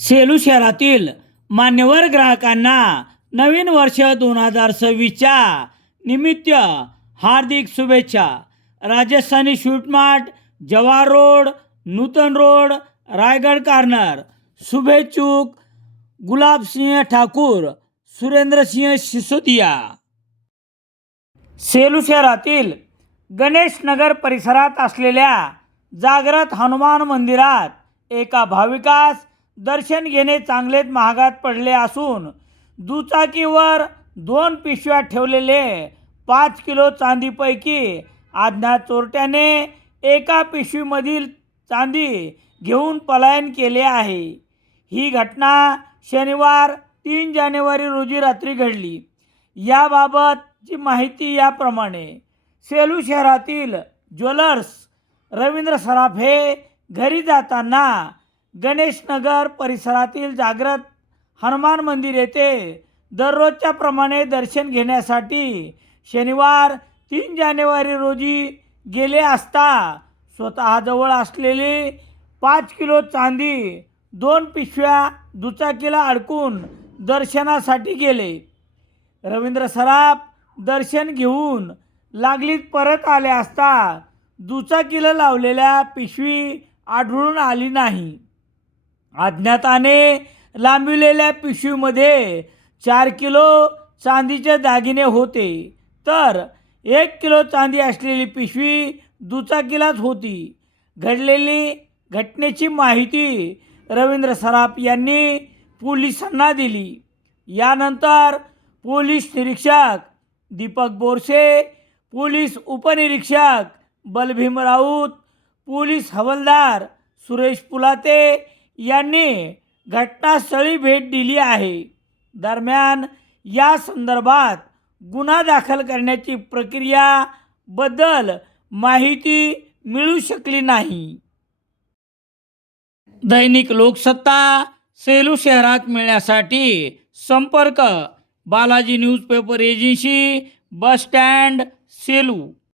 सेलू शहरातील मान्यवर ग्राहकांना नवीन वर्ष 2026च्या निमित्त हार्दिक शुभेच्छा. Rajasthani sweet mart, Jawahar road, Nutan road, Raigad corner. शुभेच्छुक गुलाबसिंह ठाकूर, सुरेंद्रसिंह सिसोदिया. सेलू शहरातील गणेश नगर परिसरात असलेल्या जागृत हनुमान मंदिरात एका भाविकास दर्शन घेणे चांगलेच महागात पडले असून दुचाकीवर 2 पिशव्या ठेवलेले 5 किलो चांदीपैकी अज्ञात चोरट्याने एका पिशवीमधील चांदी घेऊन पलायन केले आहे. ही घटना शनिवार 3 जानेवारी रोजी रात्री घडली. याबाबतची माहिती याप्रमाणे. सेलू शहरातील ज्वेलर्स रवींद्र सराफ हे घरी जाताना गणेशनगर परिसरातील जागृत हनुमान मंदिर येथे दररोजच्या प्रमाणे दर्शन घेण्यासाठी शनिवार 3 जानेवारी रोजी गेले असता स्वतःजवळ असलेली 5 किलो चांदी 2 पिशव्या दुचाकीला अडकून दर्शनासाठी गेले. रवींद्र सराफ दर्शन घेऊन लागलीत परत आले असता दुचाकीला लावलेल्या पिशवी आढळून आली नाही. अज्ञाताने लांबविलेल्या पिशवीमध्ये 4 किलो चांदीचे दागिने होते, तर 1 किलो चांदी असलेली पिशवी दुचाकीलाच होती. घडलेली घटनेची माहिती रवींद्र सराफ यांनी पोलिसांना दिली. यानंतर पोलीस निरीक्षक दीपक बोरसे, पोलीस उपनिरीक्षक बलभीम राऊत, पोलीस हवालदार सुरेश पुलाते यांनी घटनास्थळी भेट दिली आहे. दरम्यान या संदर्भात गुन्हा दाखल करण्याची प्रक्रिया बद्दल माहिती मिळू शकली नाही. दैनिक लोकसत्ता सेलू शहरात मिळण्यासाठी संपर्क Balaji newspaper agency, bus stand, Selu.